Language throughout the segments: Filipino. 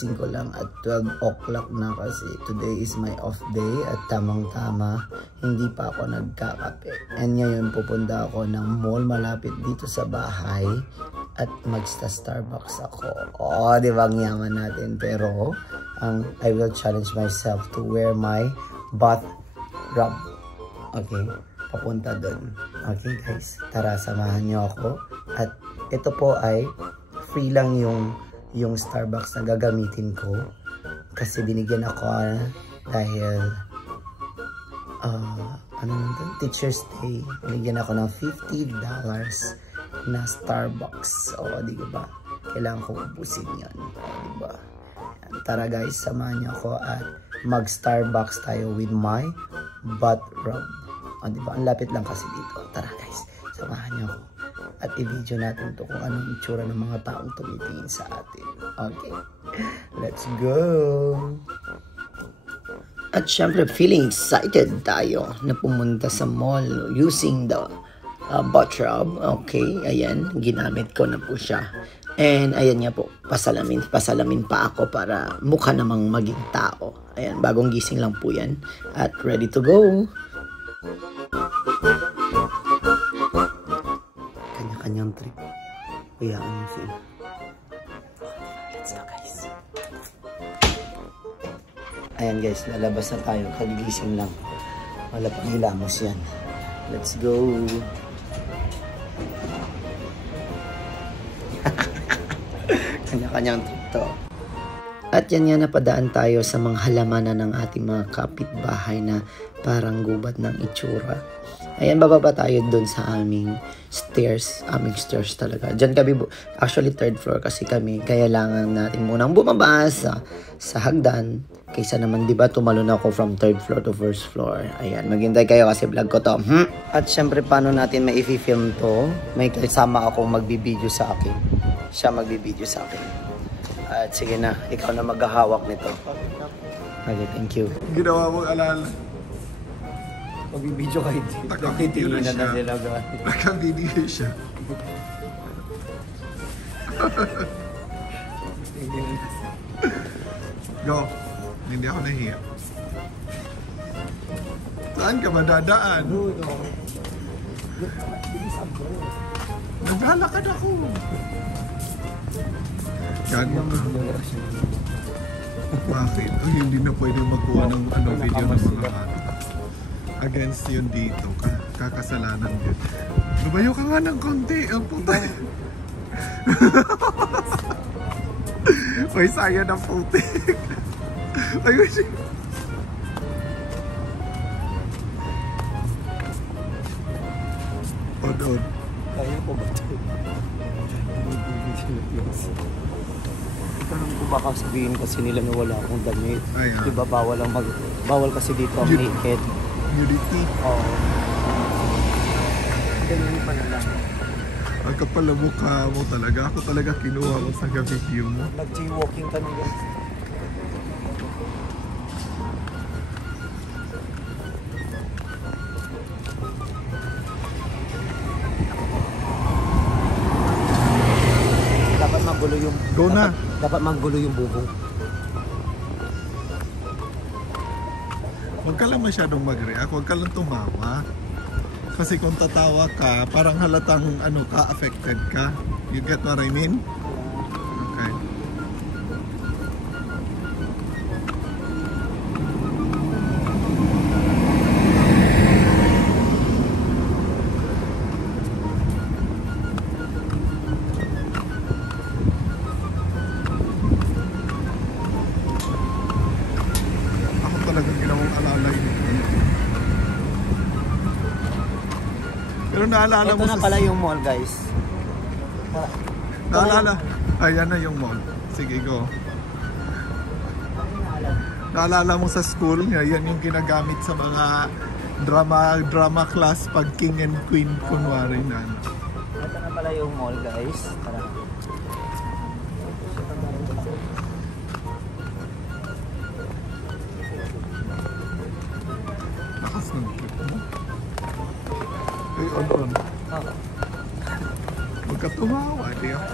kagigising ko lang at 12 o'clock na kasi today is my off day at tamang-tama hindi pa ako nagkakape. And ngayon pupunta ako ng mall malapit dito sa bahay at magsta-Starbucks ako. Oh, di ba ang yaman natin? Pero I will challenge myself to wear my bath rub. Okay, papunta dun. Okay guys, tara samahan niyo ako. At ito po ay free lang yung Starbucks na gagamitin ko kasi binigyan ako dahil ano nito? Teacher's Day. Binigyan ako ng $50 na Starbucks. O, di ba? Kailangan ko ubusin yan. Di ba? Tara guys, samahan niyo ako at mag-Starbucks tayo with my butt rub. O, di ba? Ang lapit lang kasi dito. Tara guys, samahan niyo ako. At i-video natin to kung anong itsura ng mga taong tumitingin sa atin. Okay, let's go! At syempre, feeling excited tayo na pumunta sa mall using the butt rub. Okay, ayan, ginamit ko na po siya. And ayan nga po, pasalamin pa ako para mukha namang maging tao. Ayan, bagong gising lang po yan. At ready to go! Kanya-kanyang trip. Kayaan nyo sila. Let's go guys. Ayan guys, lalabas na tayo. Kagigising lang. Wala pang hilamos yan. Let's go. Kanya-kanyang trip to. At yan nga, napadaan tayo sa mga halamanan ng ating mga kapitbahay na parang gubat ng itsura. Ayan, bababa tayo dun sa aming stairs talaga. Diyan kami, actually third floor kasi kami, kaya lang natin munang bumaba sa hagdan. Kaysa naman, di ba, tumalon ako from third floor to first floor. Ayan, maghintay kayo kasi vlog ko to. At syempre, paano natin ma-i-film to? May kasama akong magbibideo sa akin. Siya magbibideo sa akin. At sige na, ikaw na maghahawak nito. Okay, thank you. Ginawa mong alala. Magbibideo kayo dito. Nakavideo na siya. Nakavideo siya. Go. Hindi ako nahiya. Saan ka madadaan? Naglalakad ako. Gago ka. Bakit? Ay, hindi na pwede magkuha ng video ng mga against yun dito. Kakasalanan yun. Lumayo ka nga ng konti. Ang puta. May saya ng putik. Ayun siya. On. Kaya ko ba ito? Tanong ko baka sabihin kasi nila na wala akong damit. Diba bawal kasi dito ang naked. Nudity. Oo. Ganyan pa na lang. Ang kapal na mukha mo talaga. Ako talaga kinuha mo sa video mo. Nag-jaywalking ka na guys. Dapat magulo yung... Go na! Dapat magulo yung bubong. Huwag ka lang masyadong mag-react. Huwag ka lang tumawa. Kasi kung tatawa ka, parang halatang affected ka. You get what I mean? Okay. Ako talagang ginawang alalay nito. Pero naalala mo ito na pala yung mall guys. Naalala. Ayan na yung mall. Sige, go. Naalala mo sa school, yan yung ginagamit sa mga drama class pag king and queen kunwari na. Ito na pala yung mall guys. Tara. Lakas ng trip mo. Ay, on. Huwag ka tumawa, di ako.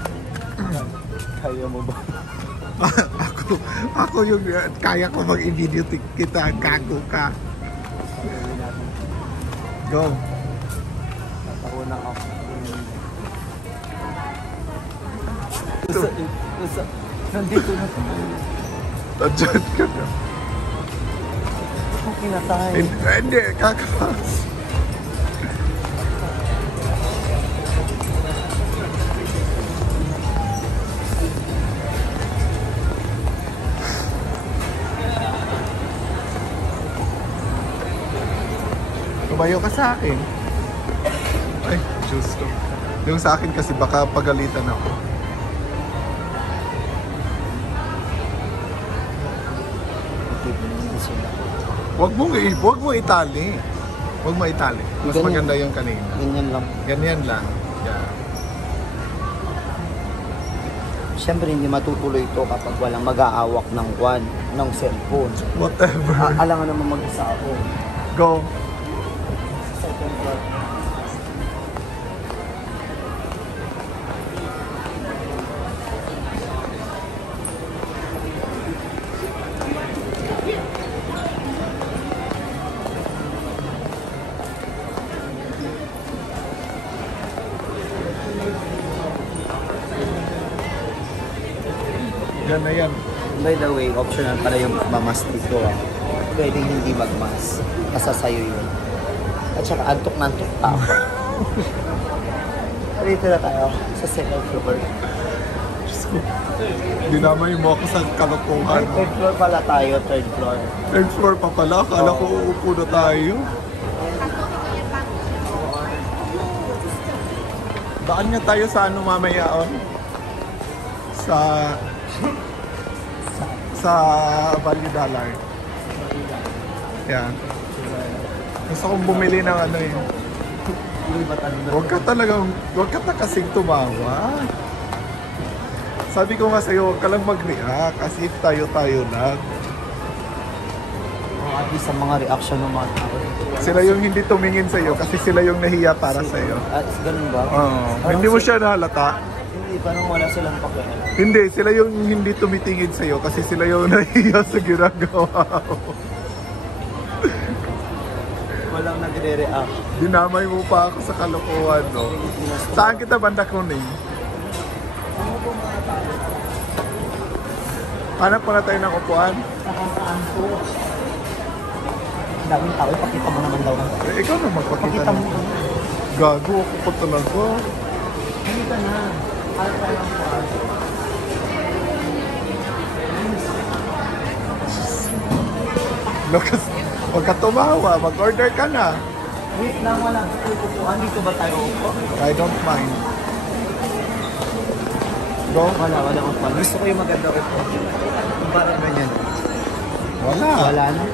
Kaya mo ba? Ako? Ako yung kaya ko mag-video kita. Gago ka. Go. Tatawa ako. Nandito na tayo. Nandiyan ka na. Okay na tayo. Hindi, kakapas. Tumayo ka sa akin. Ay, Diyos ko. Yung sa akin kasi baka pagalitan ako. Huwag mo itali. Huwag mo itali. Mas Ganyan. maganda yung kanina. Ganyan lang. Ganyan lang. Yeah. Siyempre hindi matutuloy ito kapag walang mag-aawak ng ng cellphone. Whatever. Alangan naman mag-isa ako. Go. Second floor. Yan na yan. By the way, optional pala yung mamas dito ah. Pwedeng hindi magmas. Nasa sayo yun. At saka antok na antok pa ako. Dito na tayo sa second floor. Diyos ko. Dinamay mo ako sa kalokohan. Third floor pala tayo, third floor. Third floor pa pala. Akala ko uupo na tayo. Daan nga tayo sa ano mamaya on? Sa Value Dollar. Yeah. Gusto kong bumili ng ano eh. Huwag ka na kasing tumawa. Sabi ko nga sa'yo, huwag ka lang mag-react kasi tayo-tayo lang. At least sa mga reaction ng mga tao. Sila yung hindi tumingin sa'yo kasi sila yung nahiya para sa'yo. Ganun ba? Hindi mo siya nahalata. Hindi, parang wala silang pakialam. Hindi, sila yung hindi tumitingin sa'yo kasi sila yung nahiya sa ginagawa mo. Walang nagre-react. Dinamay mo pa ako sa kalokohan, no? Saan kita banda kuning? Hanap pa na tayo ng upuan? Nakakataan ko. Ang daming tao, ipakita mo naman daw. Eh, ikaw na magpakita Pakita mo. na. Gago ako pa talaga. Hindi ka na. Alta lang pa. Lucas, huwag ka tumawa. Mag-order ka na. Wait lang, wala. Upuan, dito ba tayo upo? I don't mind. Go? Wala upuan. Gusto ko yung maganda upo. Yung parang ganyan. Wala. Wala na.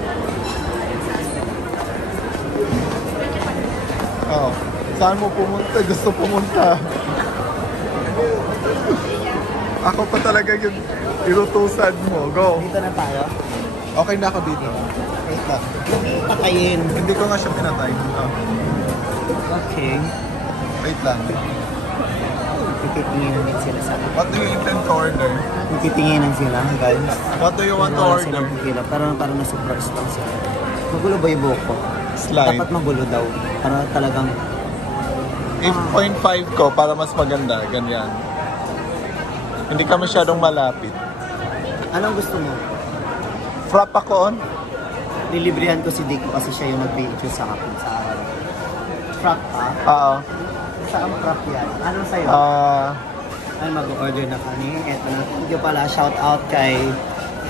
Oh. Saan mo pumunta? Gusto pumunta. Ako pa talaga yung inutusan mo. Go. Dito na tayo. Okay na ako dito. Wait lang. Patayin. Hindi ko nga siya pinatay. Oh. Okay. Wait lang. Titinginan din sila sa akin. What do you intend to order? Titinginan sila, guys. What do you want to Wala order? silang pipila. Parang na-surprise lang sila. Magulo ba yung buhok ko? Slide. Dapat magulo daw. Para talagang... 8.5 ko para mas maganda. Ganyan. Hindi ka masyadong malapit. Anong gusto mo? Frap ako on? Lilibrihan ko si Dico kasi siya yung nag-video sa akin sa araw. Frap pa? Oo. Saan frap yan? Anong sa'yo? Ay, mag-order na kami. Eto na. Thank you pala. Shout out kay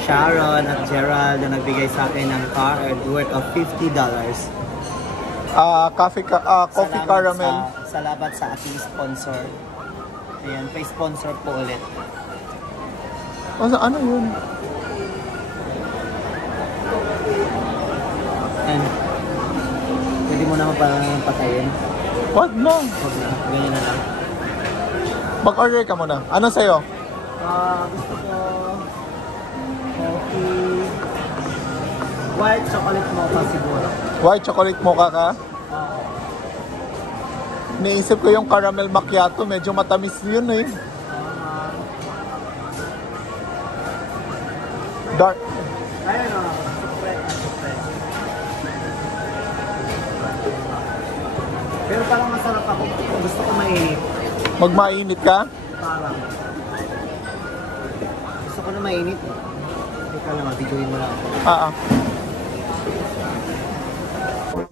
Sharon at Gerald na nagbigay sa akin ng card worth of $50. Coffee caramel. Salamat sa aking sponsor. Ayan, pa-sponsor po ulit. Ano yun? And, pwede mo naman parang patayin. Wag na. Huwag na, ganyan na lang. Mag-order ka muna. Ano sa'yo? Gusto ko coffee, white chocolate mocha siguro. White chocolate mocha ka? Naisip ko yung caramel macchiato. Medyo matamis yun eh. Dark. Ayun o, supret. Pero parang masarap ako. Gusto ko mainit. Magmainit ka? Parang. Gusto ko na mainit. Hindi ka lang, videoin mo lang.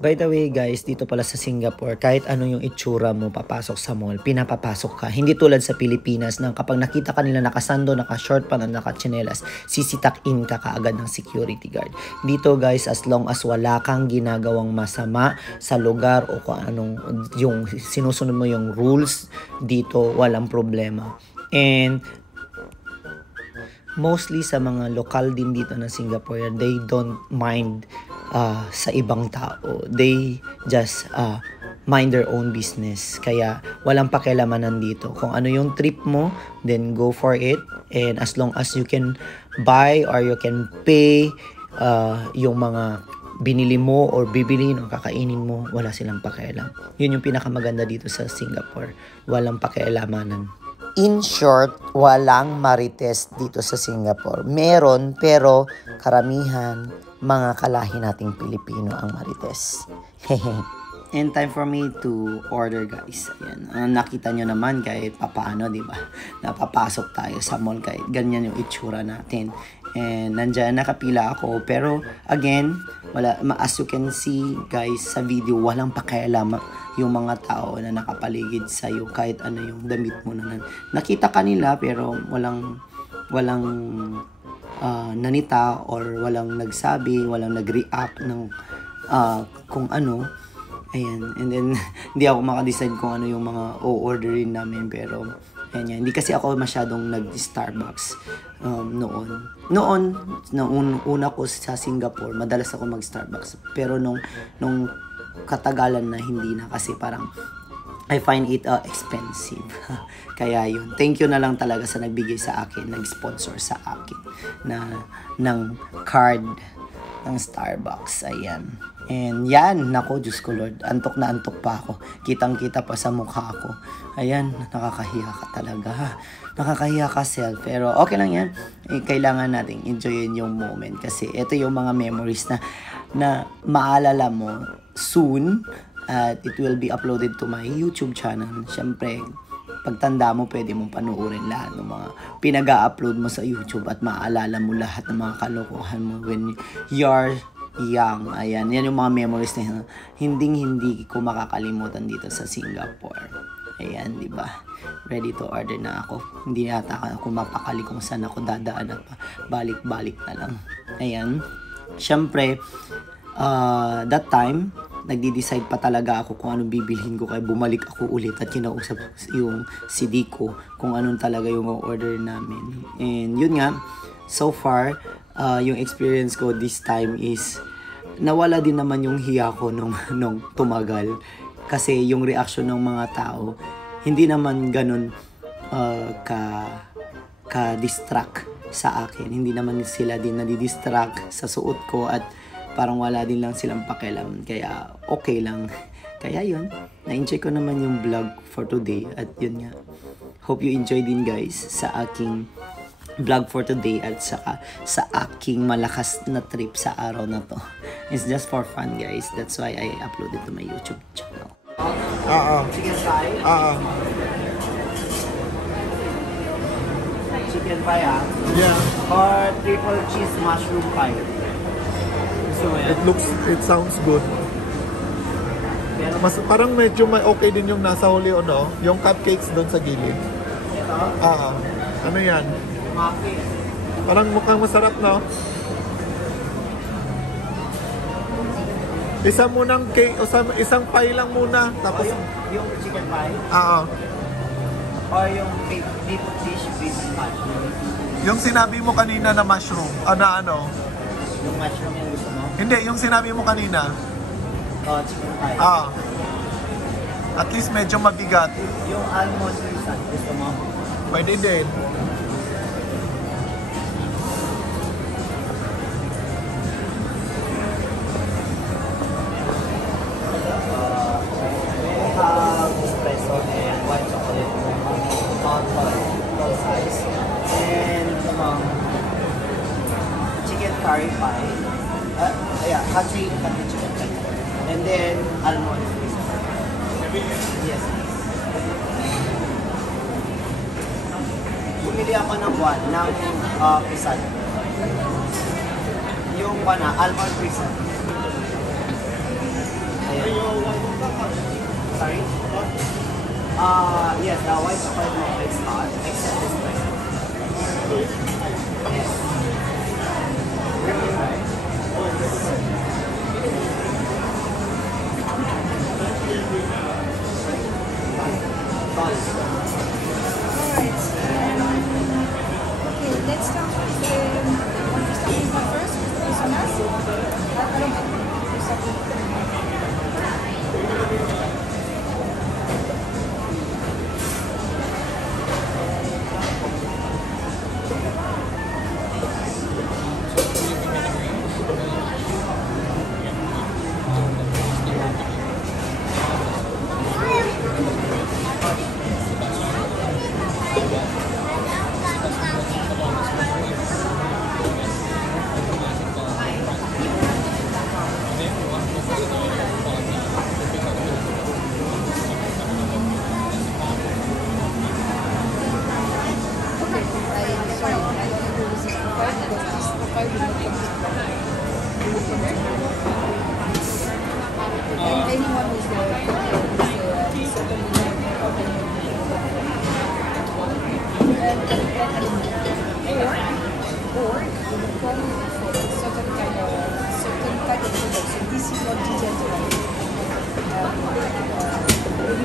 By the way guys, dito pala sa Singapore, kahit ano yung itsura mo papasok sa mall, pinapapasok ka. Hindi tulad sa Pilipinas na kapag nakita ka nila nakasando, naka-short pa na naka-chinelas, sisitak-in ka kaagad ng security guard. Dito guys, as long as wala kang ginagawang masama sa lugar o kung anong yung sinusunod mo yung rules, dito walang problema. And mostly sa mga lokal din dito na Singapore, they don't mind sa ibang tao. They just mind their own business. Kaya walang pakialamanan dito. Kung ano yung trip mo, then go for it. And as long as you can buy or you can pay yung mga binili mo or bibilin o kakainin mo, wala silang pakialam. Yun yung pinakamaganda dito sa Singapore. Walang pakialamanan. In short, walang marites dito sa Singapore. Meron, pero karamihan, mga kalahi nating Pilipino ang marites. And time for me to order guys. Ayan. Nakita nyo naman kahit papaano, di ba? Napapasok tayo sa mall kahit ganyan yung itsura natin. And nandyan nakapila ako. Pero again, as you can see guys sa video, walang pakialam yung mga tao na nakapaligid sa'yo kahit ano yung damit mo na nakita kanila pero walang nanita or walang nagsabi, walang nag-react ng kung ano. Ayan, and then hindi ako makadecide kung ano yung mga o-orderin namin pero ayan yan. Hindi kasi ako masyadong nag-Starbucks noon una ko sa Singapore, madalas ako mag-Starbucks. Pero nung katagalan na hindi na kasi parang I find it expensive. Kaya yun. Thank you na lang talaga sa nagbigay sa akin, nag-sponsor sa akin ng card ng Starbucks. Ayan. And yan, nako, Diyos ko Lord, antok na antok pa ako. Kitang-kita pa sa mukha ko. Ayan, nakakahiya ka talaga. Nakakahiya ka self. Pero okay lang yan. Kailangan nating enjoyin yung moment. Kasi ito yung mga memories na maalala mo soon. At it will be uploaded to my YouTube channel. Siyempre, pagtanda mo, pwede mong panuorin lahat ng mga pinag-upload mo sa YouTube at maalala mo lahat ng mga kalokohan mo when you're young. Ayan, yan yung mga memories na hindi ko makakalimutan dito sa Singapore. Ayan, di ba? Ready to order na ako. Hindi yata ako mapakali kung saan ako dadaan at balik-balik na lang. Ayan. Siyempre, that time, nagdi-decide pa talaga ako kung anong bibilhin ko kaya bumalik ako ulit at kinausap yung si Dico kung anong talaga yung order namin. And yun nga, so far, yung experience ko this time is nawala din naman yung hiya ko nung tumagal. Kasi yung reaction ng mga tao, hindi naman ganun ka-distract sa akin. Hindi naman sila din nadidistract sa suot ko at parang wala din lang silang pakialam. Kaya okay lang. Kaya yun, na-enjoy ko naman yung vlog for today. At yun nga, hope you enjoy din guys sa aking vlog for today at saka sa aking malakas na trip sa araw na to. It's just for fun guys. That's why I uploaded to my YouTube channel. Chicken pie? Chicken pie Yeah. Or triple cheese mushroom pie? It sounds good. Mas parang medyo may okay din yung nasa huli no? Yung cupcakes doon sa gilid. Ito? Ano yan? Muffin. Parang mukhang masarap, no? Isang pie lang muna. Tapos Yung chicken pie? Or yung deep dish with mushroom? Yung sinabi mo kanina na mushroom. Ano? Yung mushroom yung gusto mo? Hindi, yung sinabi mo kanina. Chicken pie. At least medyo mabigat. Yung almond croissant, gusto mo? Pwede din. Espresso and white chocolate. Hot size. And curry pie. Yeah, country chicken pie. And then almond. Yes. Bumili ako ng pisan. Yung almond pisan. Sorry? Yes, the white chocolate mocha is hot, except this person. Yes. Really right? Alright. Okay, let's start with the... Want to start with the first, with the personas? I don't know.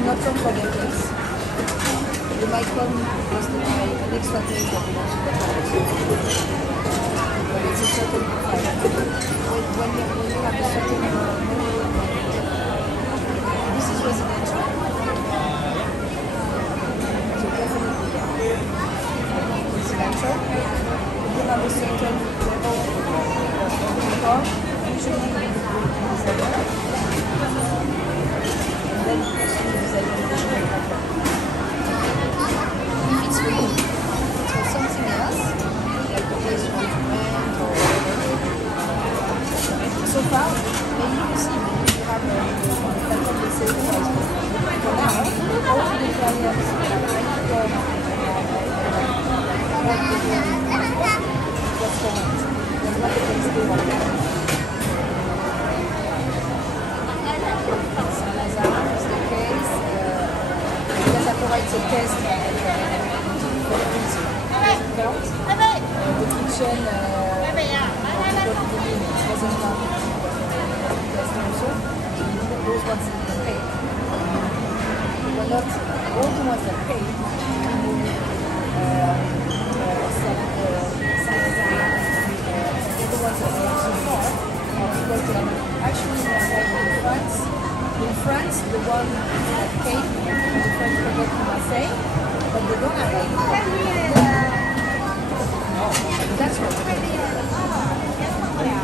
Not from forgetters. You might come because they buy an extra place that belongs to the house. But it's a certain profile. When you have a certain money, this is residential. So definitely residential. You have a certain level of income, usually with the designer. Then if it's for you, if it's for something else, like the place you want to rent or whatever. So far, maybe you see, maybe you have a platform that says price. For now, all the clients just for it. There's not a place they want to rent. It's a test for the kitchen wasn't done test also. Those ones that pay. But not all the ones that pay. The ones that are so far are people actually in France. In France, the one that paid, the French forget Marseille, but they don't have any. That's what it is.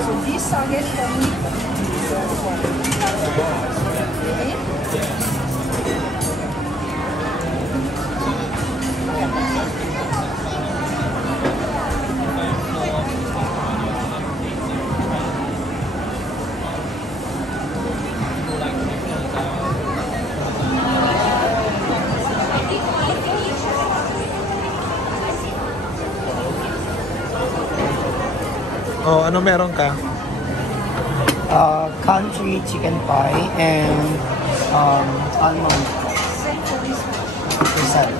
So this target for me is the one. Okay? Oh, ano meron ka? Country chicken pie and almond pisan.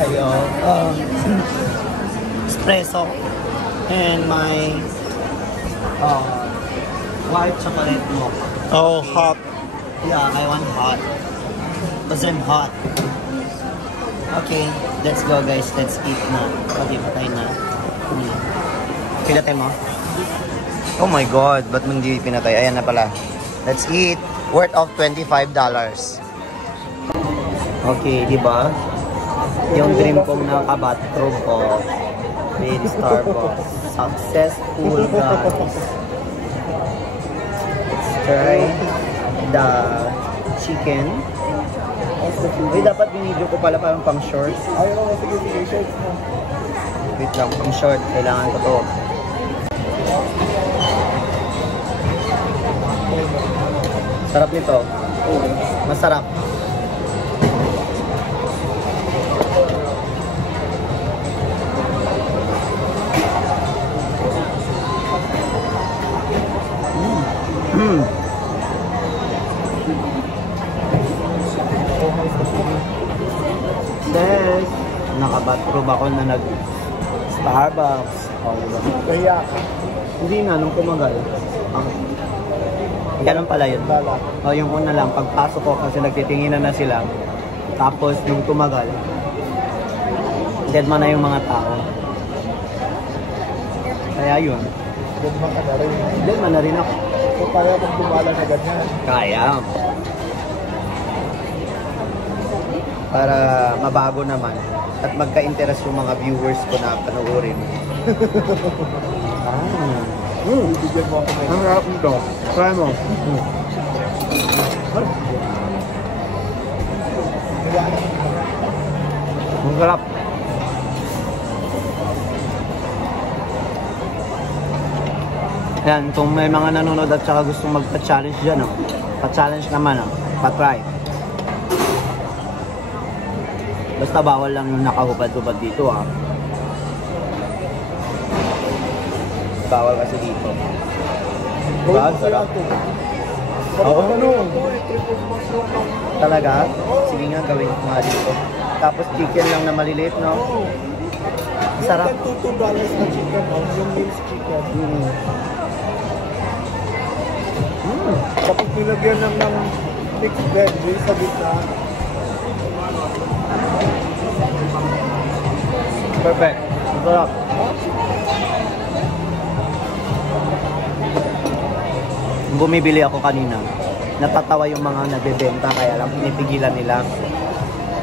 Sa'yo, espresso and my white chocolate mocha. Oh, hot. Yeah, I want hot. Because I'm hot. Okay, let's go guys. Let's eat na. Okay, patay na. Pila tayo mo? Oh my God, ba't mo hindi pinatay? Ayan na pala. Let's eat. Worth of $25. Okay, di ba? Yung dream kong nakabathrobe ko with Starbucks. Successful, guys. Let's try the chicken. Uy, dapat binidyo ko pala parang pang short. Ayaw, sige, short. Wait lang, pang short. Kailangan ko to. Sarap nito. Masarap. Then, nakabathrobe ako na nag-Starbucks. Oh, diba? Kaya, Hindi nga, nung tumagal. Ganun pala yun. O, yung una lang, pagpasok ko kasi nagtitinginan na sila. Tapos, nung tumagal, dead man na yung mga tao. Kaya yun. dead man ka na rin. Dead man na rin ako. So, kaya kung dumala na ganyan. Kaya. Para mabago naman. At magka-interest yung mga viewers ko na panoorin. Bibigyan mo ako Ang harap nito. Try mo. Ang sarap. Ayan, kung may mga nanonood at saka gustong magpa-challenge dyan, oh. Pa-challenge naman, oh. Pa-try. Basta bawal lang yung nakahubad-hubad dito, ah. Bawal kasi dito. Diba? Sarap. Oo. Talaga? Sige nga, gawin ko nga dito. Tapos chicken lang na maliliit, no? Sarap. Yung $2 na chicken, yung meals chicken. Tapos nilagyan lang ng mixed veggie sa gitna. Perfect. Sarap. Bumibili ako kanina. Natatawa yung mga nagbebenta kaya lang pinipigilan nila.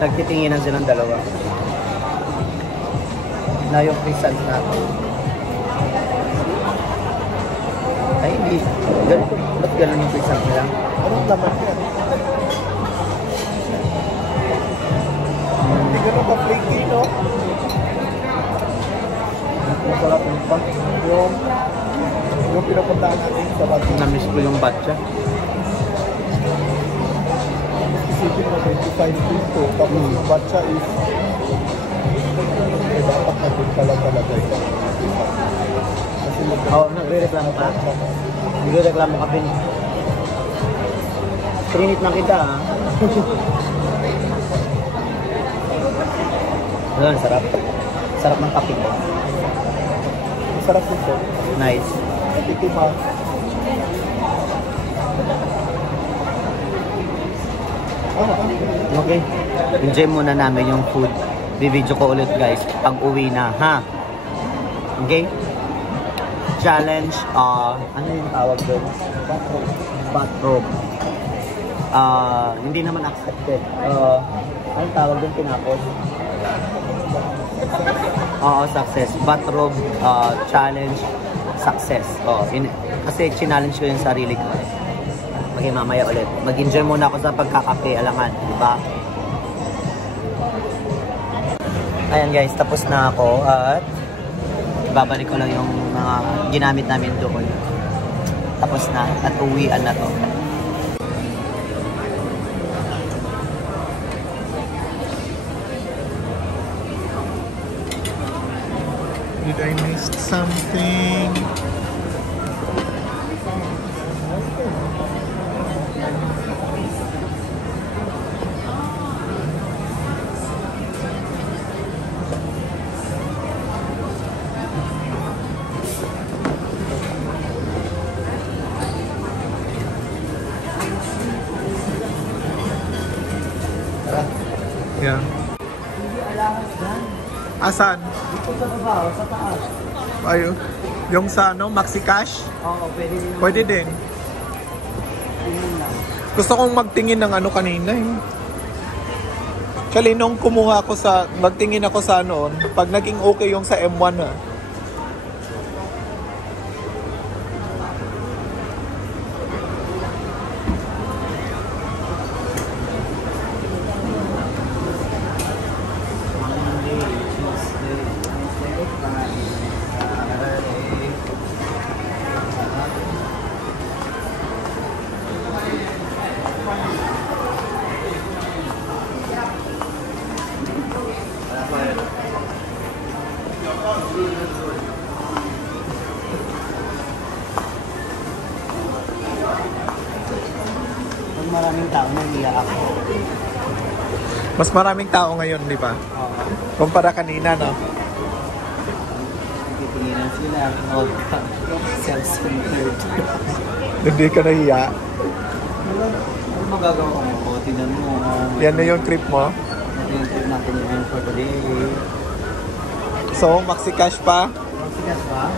Nagtitinginan silang dalawa. Na yung croissant natin. Ay, hindi. Ganito. Ba't gano'n yung croissant nila? Anong laman yan? Hindi ganun ka-flaky, no? Masarap yung pa. Yung pinapuntaan natin sa bato. Namiss ko yung batcha. Isipin na 25 peso. Tapos yung batcha is dapat na din pala talaga ito. Oo, nagre-reklamo ka? Nagre-reklamo ka, Pin. Trinit na kita, ha? Ano, sarap. Sarap ng kapit. Masarap ito. Nice. Titima. Okay. Enjoy muna namin yung food. Bibidyo ko ulit, guys, pag uwi na, ha? Okay? Challenge, ano yung tawag doon? Bathrobe. Hindi naman accepted. Anong tawag doon tinapos? Oo, success. Bathrobe, challenge, success. Kasi challenge ko yung sarili ko. Okay, mamaya ulit. Mag-enjoy muna ako sa pagkakape, alangan, di ba? Ayan guys, tapos na ako at ibabalik ko lang yung mga ginamit namin doon. Tapos na at uwian na to. Did I miss something? Yeah. Hindi alangan dyan. Asan? Dito sa baba, sa taas. Ayo. Yung sa ano, Maxi Cash? Oo, pwede din. Pwede din. Tingin lang. Gusto kong magtingin ng ano kanina eh. Actually, nung kumuha ako magtingin ako sa noon, pag naging okay yung sa M1 na. Monday, Tuesday, Wednesday, Friday, Saturday. Pag maraming tao, naiiyak ako. Mas maraming tao ngayon, di ba? Oo. Kumpara kanina, no? Titinginan sila. All self-centered. Hindi ka nahiya. Ano magagawa ko mo? Tingnan mo. Yan na yung trip mo. Yung trip natin yan for today. So, Maxi Cash pa? Magsigas ba?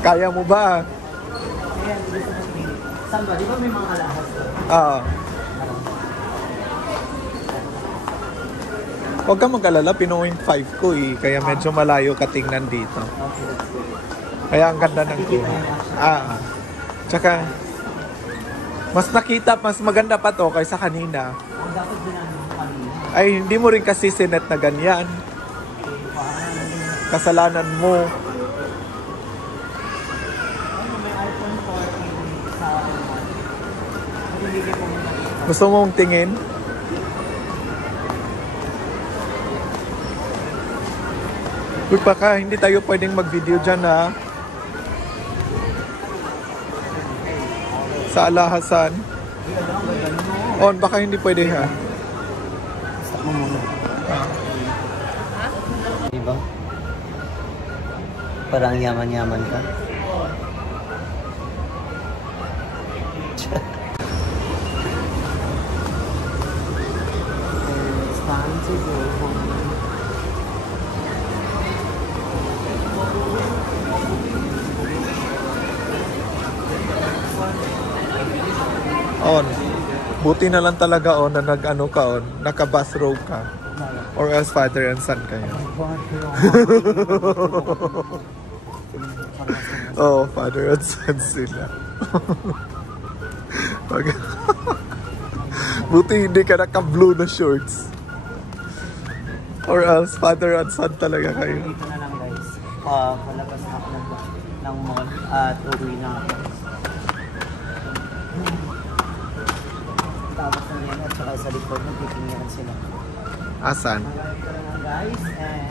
Kaya mo ba? Ayan, dito sa clinic. Saan ba? Di ba may mga alahas doon? Oo. Huwag ka mag-alala, pinuwing 5 ko eh. Kaya medyo malayo ka tingnan dito. Okay, that's good. Kaya ang ganda ng kuha. Tsaka, mas nakita, mas maganda pa to kaysa kanina. Ang dapat ginano mo kanina. Ay, hindi mo rin kasi sinet na ganyan. Kasalanan mo. Ano, may iPhone 14 sa akin. Nabibigay ko muna dito. Gusto mong tingin? Uy, baka hindi tayo pwedeng mag-video dyan ha. Sa Alahasan. On, baka hindi pwede ha. Stop mo muna. Diba? Parang yaman-yaman ka. It's time to go home. On. Buti na lang talaga on na nag-ano ka on, naka-bathrobe ka. Or else father and son kayo. Oh, father and son sila. Buti hindi ka naka-blue na shorts. Or else father and son talaga kayo. Dito na lang guys. Palabas na ako ng mall at uwi na ako. Tapos na yan at saka sa likod nagtitinginan sila. Asan? Maraming ka na lang guys and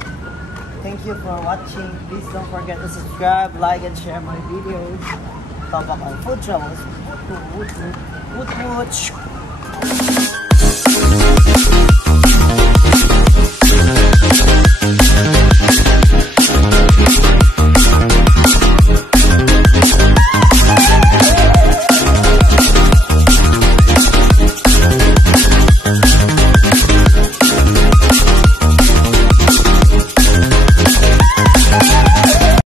thank you for watching. Please don't forget to subscribe, like, and share my videos. Tapak on food travels. Woot woot woot woot woot.